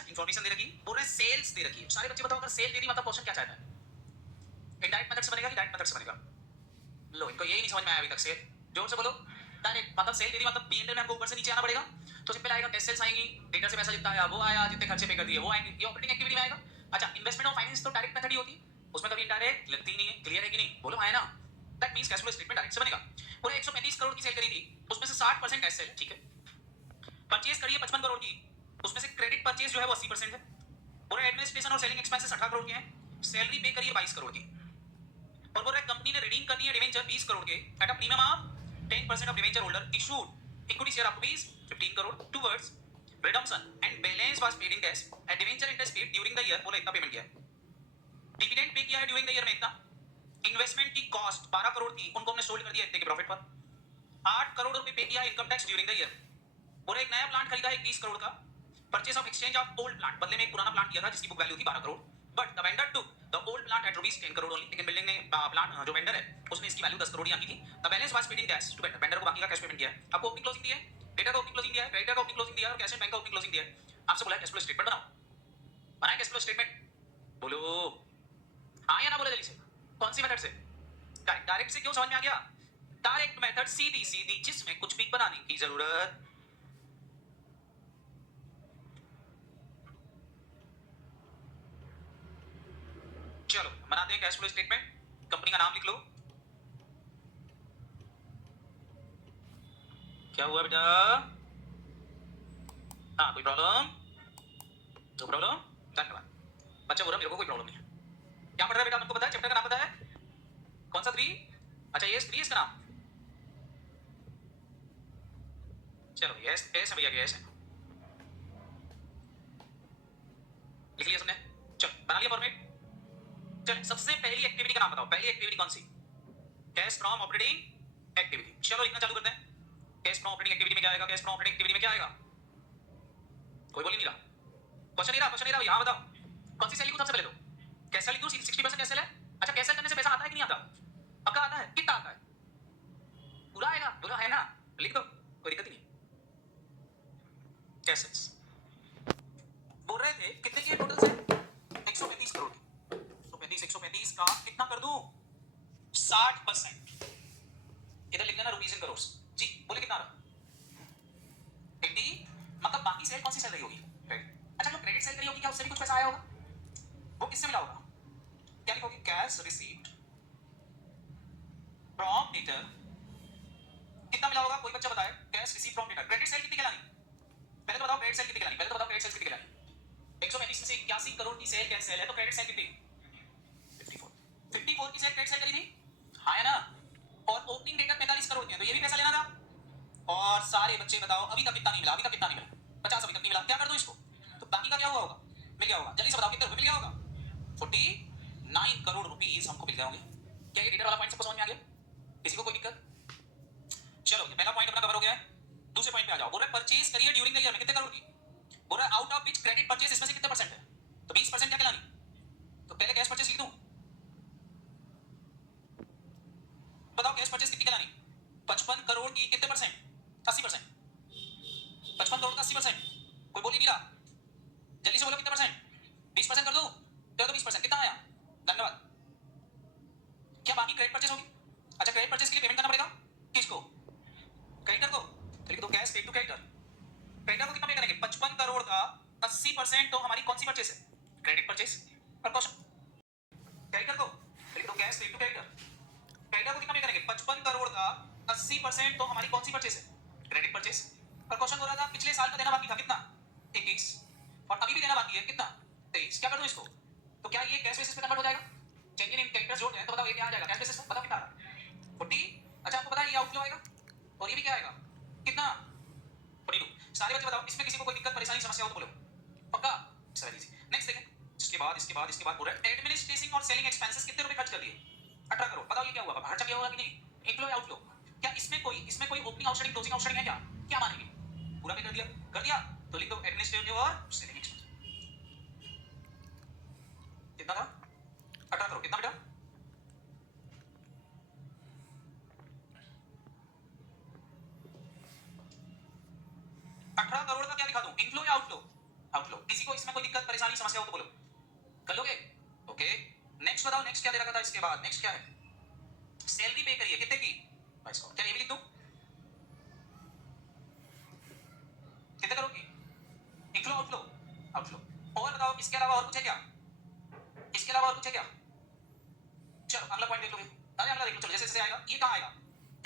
Information दे रखी, बोल रहे सेल्स दे रखी है। सारे बच्चे बताओ, अगर सेल दे दी मतलब क्वेश्चन क्या चाहता है? इनडायरेक्ट मेथड से बनेगा कि डायरेक्ट मेथड से बनेगा? लो, इनको यही नहीं समझ में आया अभी तक। सेल जोर से बोलो। डायरेक्ट मतलब सेल दे दी मतलब पी&एल में हमको ऊपर से नीचे आना पड़ेगा। तो सिंपल आएगा, कैश सेल्स आएंगी, डेटर से पैसा जितना आया वो आया, जितने खर्चे पे कर दिए वो आएंगे, ये ऑपरेटिंग एक्टिविटी में आएगा। अच्छा, इन्वेस्टमेंट और फाइनेंस तो डायरेक्ट मेथड ही होती है, उसमें कभी इनडायरेक्ट लगती नहीं है। क्लियर है कि नहीं? बोलो हाँ है ना? That means cash flow statement direct से बनेगा। पूरे 135 करोड़ की सेल करी थी, उसमें से 60% कैश सेल है, ठीक है। परचेज करी है 55 करोड़ की, उसमें से क्रेडिट परचेज जो है वो 80% है। पूरे एडमिनिस्ट्रेशन और सेलिंग एक्सपेंसेस 18 करोड़ के हैं। सैलरी पे करी है 22 करोड़ की। और बोल रहा है कंपनी ने रिडीम करनी है डिवेंचर 20 करोड़ के at a premium of 10% of debenture holder issued equity share of rupees 15 crore towards redemption and balance was paid in cash and debenture interest paid during the year. बोला इतना पेमेंट किया है। Dividend pay किया है during the year में इतना। Investment की cost 12 crore थी, उनको हमने सोल्ड कर दिया इतने के प्रॉफिट पर। 8 करोड़ रुपए पे किया income tax during the year. बोला एक नया प्लांट खरीदा है 20 करोड़ का, purchase of exchange of old plant, बदले में एक पुराना प्लांट लिया था जिसकी बुक वैल्यू थी 12 crore, but the vendor took the old plant at rupees 10 crore only. लेकिन बिल्डिंग ने प्लांट जो वेंडर है उसने इसकी वैल्यू 10 करोड़ ही आंकी थी। The balance was paid in cash to vendor, vendor को बाकी का कैश पेमेंट किया है। आपको ओपनिंग क्लोजिंग दिया है, डेटा का ओपनिंग क्लोजिंग दिया है, क्रेडिटर का ओपनिंग क्लोजिंग दिया है और कैश एंड बैंक का ओपनिंग क्लोजिंग दिया है। आपसे बोला है कैश फ्लो स्टेटमेंट बनाओ, बनाए कैश फ्लो स्टेटमेंट। बोलो हाँ या ना, बोले जल्दी से। कौन सी मेथड से? डायरेक्ट। डायरेक्ट से क्यों समझ में आ गया? डायरेक्ट मेथड सीधी सीधी, जिसमें कुछ भी बनाने की जरूरत। चलो बनाते हैं कैश फ्लो स्टेटमेंट। कंपनी का नाम लिख लो। क्या हुआ बेटा? हाँ, कोई प्रॉब्लम? नो प्रॉब्लम, धन्यवाद। बच्चा बोल रहा मेरे को कोई प्रॉब्लम नहीं है। क्या पढ़ रहा है बेटा? आपको पता है चैप्टर का नाम पता है? कौन सा 3? अच्छा ये 3 इसका नाम। चलो ये एस है भैया, ये एस है। लिख लिया सबने? चलो बना लिया फॉर्मेट। चलो सबसे पहली एक्टिविटी का नाम बताओ। पहली एक्टिविटी कौन सी? Cash from operating activity. चलो लिखना चालू करते हैं। कैश फ्रॉम ऑपरेटिंग एक्टिविटी में क्या आएगा? कैश फ्रॉम ऑपरेटिंग एक्टिविटी में क्या आएगा? कोई बोल ही नहीं रहा। क्वेश्चन नहीं रहा, क्वेश्चन नहीं रहा। यहाँ बताओ कौन सी सेल लिखूं सबसे पहले? तो कैश सेल लिखूं, 60% कैश सेल है। अच्छा कैश सेल करने से पैसा आता है कि नहीं आता? पक्का आता है। कितना आता है? पूरा आएगा? बोला है ना, लिख दो, कोई दिक्कत ही नहीं। कैश सेल्स बोल रहे थे कितने की टोटल सेल? 135 करोड़ की। 135 का कितना कर दूं? 60%। इधर लिख लेना रुपीस इन करोड़ जी। बोले कितना रहा? 80। मतलब बाकी सेल कौन सी सेल रही होगी? क्रेडिट। अच्छा जो क्रेडिट सेल करी होगी क्या उससे भी कुछ पैसा आया होगा? वो किससे मिला होगा? क्या लिखोगे? Cash receipt from debtor. कितना मिला होगा? कोई बच्चा बताए। Cash receipt from debtor. Credit sale कितनी कहलानी? पहले तो बताओ क्रेडिट सेल कितनी कहलानी, पहले तो बताओ क्रेडिट सेल कितनी कहलानी। 135 में से 81 करोड़ की सेल कैश सेल है, तो क्रेडिट सेल कितनी? 54। 54 की सेल क्रेडिट सेल करी थी, हाँ है ना। और ओपनिंग डेटा 45 करोड़ की है, तो ये भी पैसा लेना था। और सारे बच्चे बताओ अभी तक कितना नहीं मिला? अभी तक कितना नहीं मिला? 50 अभी तक नहीं मिला। क्या कर दो इसको? तो बाकी का क्या हुआ होगा? मिल गया होगा। जल्दी से बताओ कितने रुपए मिल गया होगा? 49 करोड़ रुपीस हमको मिल गए होंगे। क्या ये डेटा वाला पॉइंट सबको समझ में आ गया? किसी को कोई दिक्कत? चलो ये पहला पॉइंट अपना कवर हो गया है। दूसरे पॉइंट पे आ जाओ। बोल रहा है परचेज करिए ड्यूरिंग द ईयर में कितने करोड़ की? बोल रहा है out of which credit purchase, इसमें से कितने परसेंट है? तो 20% क्या कहलानी? तो पहले कैश परचेज लिख दूं? बताओ कैश परचेज कितनी कहलानी? 55 करोड़ की कितने परसेंट? 80%। 55 करोड़ का 80%। कोई बोल ही नहीं रहा, जल्दी से बोलो कितने परसेंट? 20% कर दो। तो 20% कितना आया? धन्यवाद। क्या बाकी क्रेडिट परचेज होगी? अच्छा क्रेडिट परचेज के लिए पेमेंट करना पड़ेगा किसको? क्रेडिटर को। तो लिख दो cash paid to creditor. Creditor को कितना पे करेंगे? 55 करोड़ का 80% तो हमारी कौन सी परचेज है? Credit purchase. पर क्वेश्चन क्रेडिटर को लिख दो cash paid to creditor. Creditor को कितना पे करेंगे? 55 करोड़ का 80% तो हमारी कौन सी परचेज है? Credit purchase. पर क्वेश्चन हो रहा था पिछले साल का देना बाकी था कितना? 21। और अभी भी देना बाकी है कितना? 23। क्या कर दूं इसको? तो क्या ये कैश बेसिस पे कन्वर्ट हो जाएगा? चेंज इन क्रेडिटर्स जोड़ दें तो बताओ ये क्या आ जाएगा कैश बेसिस पे? बताओ कितना आ रहा? 40। अच्छा आपको पता है ये आउटफ्लो आएगा और ये भी क्या आएगा? कितना? 42। सारे बच्चे बताओ इसमें किसी को कोई दिक्कत परेशानी समस्या हो तो बोलो। पक्का? चलो इजी। नेक्स्ट देखें। इसके बाद पूरा एडमिनिस्ट्रेशन और सेलिंग एक्सपेंसेस कितने रुपए खर्च कर दिए? 18 करोड़। बताओ ये क्या हुआ? खर्चा किया होगा कि नहीं? इनफ्लो या आउटफ्लो? क्या इसमें कोई ओपनिंग आउटस्टैंडिंग क्लोजिंग आउटस्टैंडिंग है क्या? क्या मानेंगे? पूरा पे कर दिया? कर दिया तो लिख दो एडमिनिस्ट्रेटिव और सेलिंग एक्सपेंस। कितना था? 18 करोड़। कितना बेटा? 18 करोड़ का क्या दिखा दूं? इनफ्लो या आउटफ्लो? आउटफ्लो। किसी को इसमें कोई दिक्कत परेशानी समस्या हो तो बोलो, कर लोगे? ओके, नेक्स्ट बताओ, नेक्स्ट क्या दे रखा था इसके बाद, नेक्स्ट क्या है? सैलरी पे करिए, कितने की? 2200। क्या ये भी लिख दूं? कितने करोगे? Inflow outflow? आउटफ्लो। और बताओ इसके अलावा और कुछ है क्या? इसके अलावा और कुछ है क्या? चलो अगला पॉइंट देख लो। अरे अगला देख लो, चलो जैसे जैसे आएगा। ये कहां आएगा?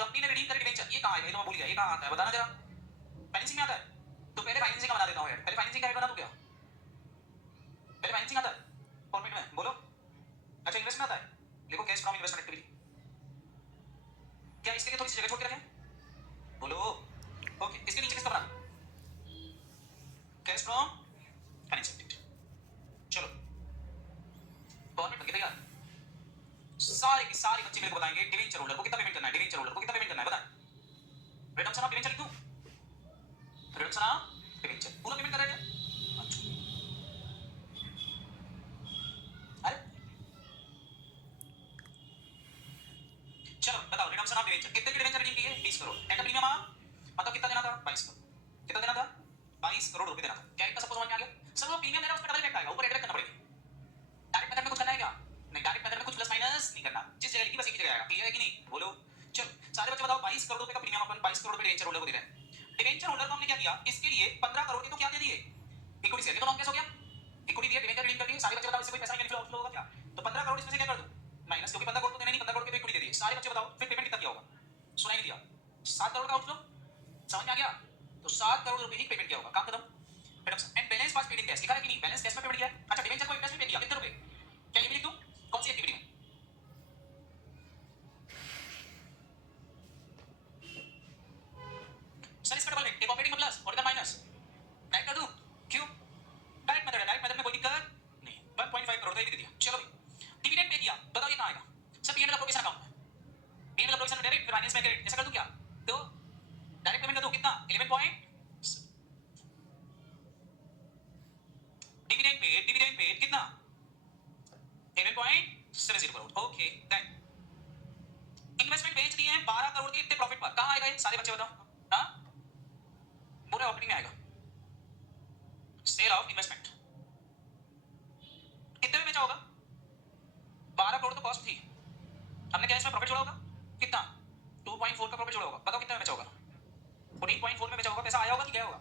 कंपनी ने रिडीम करके डिबेंचर, ये कहां आएगा? ये तो मैं भूल गया, ये कहां आता है बताना जरा। फाइनेंसिंग में आता है? तो पहले फाइनेंसिंग का बना देता हूं हेड। पहले फाइनेंसिंग का हेड बना दूं क्या? पहले फाइनेंसिंग आता है फॉर्मेट में, बोलो। अच्छा इन्वेस्टमेंट आता है, लिखो कैश फ्रॉम इन्वेस्टमेंट एक्टिविटी। क्या इसके लिए थोड़ी सी जगह छोड़ के रखें? बोलो। ओके, इसके नीचे किसका बना दूं? Cash from financing activity. चलो फॉर्मेट बन गया तैयार। सारे की सारी बच्चे मेरे को बताएंगे डिवेंचर होल्डर को कितना पेमेंट करना है, डिवेंचर होल्डर को कितना पेमेंट करना है बताएं। रिडम्पशन ऑफ डिवेंचर लिख दूं? रिडम्पशन ऑफ डिवेंचर पूरा पेमेंट कर रहे हैं? अच्छा, अरे चलो बताओ रिडम्पशन ऑफ डिवेंचर कितने की डिवेंचर रिडीम की है? 20 करोड़। एट प्रीमियम मतलब कितना देना था? 22 करोड़। कितना देना था? 22 करोड़ रुपए देना था। क्या इतना सबको समझ में आ गया? सर वो प्रीमियम देना उसका डबल इफेक्ट आएगा, ऊपर एड करना पड़ेगा। डायरेक्ट मेथड में कुछ करना है क्या? नहीं, डायरेक्ट मेथड में कुछ प्लस माइनस नहीं करना, जिस जगह लिखी बस एक ही जगह आएगा। क्लियर है कि नहीं? बोलो। चलो सारे बच्चे बताओ 22 करोड़ रुपए का प्रीमियम अपन 22 करोड़ रुपए डिवेंचर होल्डर को दे रहे हैं। डिवेंचर होल्डर को हमने क्या दिया? इसके लिए 15 करोड़ के तो क्या दे दिए? Equity share. ये तो नॉन कैश हो गया। इक्विटी दिया, डिवेंचर रिडीम कर दिए। सारे बच्चे बताओ इससे कोई पैसा नहीं इनफ्लो आउटफ्लो होगा क्या? तो 15 करोड़ इसमें से क्या कर दूं? माइनस, क्योंकि 15 करोड़ तो देना नहीं, 15 करोड़ के तो इक्विटी दे दी। सारे बच्चे बताओ फिर पेमेंट कितना किया होगा? सुनाई नहीं दिया। 7 करोड़ का आउटफ्लो समझ में आ गया? तो 7 करोड़ रुपए ही पेमेंट किया होगा, काम खत्म। Redemption and balance pass paid in cash लिखा है कि नहीं? बैलेंस कैश में पेमेंट किया है। अच्छा डिवेंचर को इंटरेस्ट में पे किया कितने रुपए? क्या ये भी लिख दूं? कौन सी एक्टिविटी में? सर इसका डबल रेट, एक ऑपरेटिंग में प्लस और इधर माइनस, डायरेक्ट कर दूं? क्यों? डायरेक्ट मेथड है, डायरेक्ट मेथड में कोई दिक्कत नहीं। 1.5 करोड़ का ये भी दे दिया। चलो भाई डिविडेंड पे किया, बताओ ये कहां आएगा? सर पीएनएल एप्रोप्रिएशन अकाउंट में। पीएनएल एप्रोप्रिएशन डायरेक्ट, फिर फाइनेंस में क्रेडिट, ऐसा कर दूं क्या? तो डायरेक्ट पेमेंट कर दूं कितना? 11 पॉइंट डिविडेंड पे कितना? 11.70 करोड़। ओके देन इन्वेस्टमेंट बेच दिए हैं 12 करोड़ के, इतने प्रॉफिट पर कहां आएगा ये? सारे बच्चे बताओ। हां पूरे ऑपरेटिंग में आएगा। सेल ऑफ इन्वेस्टमेंट कितने में बेचा होगा? 12 करोड़ तो कॉस्ट थी, हमने क्या इसमें प्रॉफिट जोड़ा होगा? कितना? 2.4 का प्रॉफिट जोड़ा होगा। बताओ कितने में बेचा होगा? 14.4 में बेचा होगा। पैसा आया होगा कि गया होगा?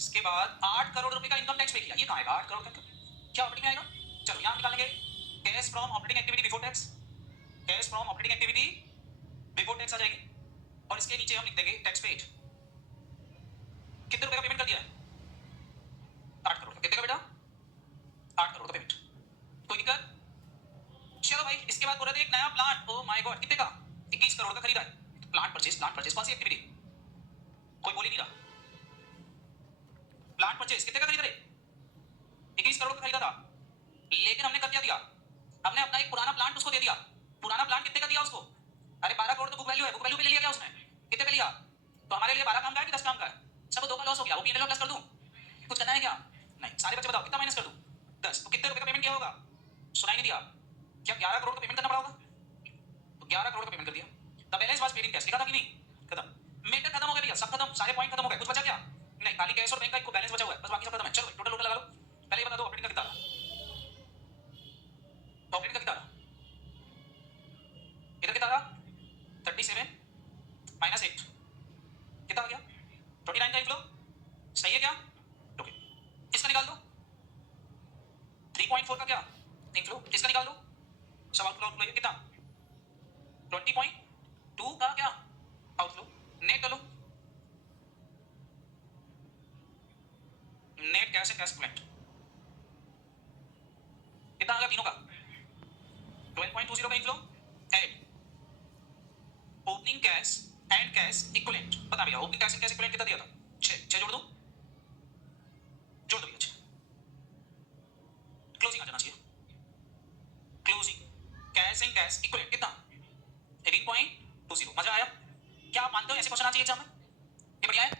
इसके बाद 8 करोड़ रुपए का इनकम टैक्स पे किया, ये कहां आएगा? 8 करोड़ का क्या ऑपरेटिंग में आएगा? चलो यहां निकालेंगे cash from operating activity before tax. Cash from operating activity before tax आ जाएगी और इसके नीचे हम लिख देंगे टैक्स पेड। कितने रुपए का पेमेंट कर दिया है? 8 करोड़ का। कितने का बेटा? 8 करोड़ का पेमेंट। कोई दिक्कत? चलो भाई इसके बाद बोल रहे थे एक नया प्लांट। ओ माय गॉड, कितने का? 21 करोड़ का खरीदा है। प्लांट परचेज, प्लांट परचेज कौन सी एक्टिविटी? कोई बोल ही नहीं रहा। प्लांट परचेज कितने का खरीदा रे? 21 करोड़ का खरीदा था, लेकिन हमने कर क्या दिया? हमने अपना एक पुराना प्लांट उसको दे दिया। पुराना प्लांट कितने का दिया उसको? अरे 12 करोड़ तो बुक वैल्यू है, बुक वैल्यू पे ले लिया क्या उसने? कितने पे लिया? तो हमारे लिए 12 काम का है कि 10 काम का है? सब 2 का लॉस हो गया। वो पीएनएल प्लस कर दूं? कुछ करना है क्या? नहीं। सारे बच्चे बताओ कितना माइनस कर दूं? 10। तो कितने रुपए का पेमेंट किया होगा? सुनाई नहीं दिया। क्या 11 करोड़ का पेमेंट करना पड़ा होगा? तो 11 करोड़ का पेमेंट कर दिया। The balance was paid in cash लिखा था कि नहीं? खत्म। मेटर खत्म हो गया भैया, सब खत्म, सारे पॉइंट खत्म हो गए। कुछ बचा क्या? नहीं, खाली कैश और बैंक का एक बैलेंस बचा हुआ है, बस बाकी सब खत्म है। चलो टोटल टोटल लगा लो। पहले ये बता दो ऑपरेटिंग का कितना था? ऑपरेटिंग का कितना था? इधर कितना था? 37 माइनस 8 कितना आ गया? 29 का इनफ्लो। सही है क्या? ओके इसका निकाल दो। 3.4 का क्या इनफ्लो? इसका निकाल दो। सब आउटफ्लो आउटफ्लो ये कितना? 20.2 का क्या आउटफ्लो? नेट कर लो। Net cash and cash equivalent कितना आ गया तीनों का? 12.20 का inflow add opening cash and cash equivalent. बता भैया opening cash and cash equivalent कितना दिया था? 6 जोड़ दो, जोड़ दो भैया 6। क्लोजिंग आ जाना चाहिए। Closing cash and cash equivalent कितना? 18.20। मजा आया? क्या आप मानते हो ऐसे क्वेश्चन आ चाहिए एग्जाम में? ये बढ़िया है।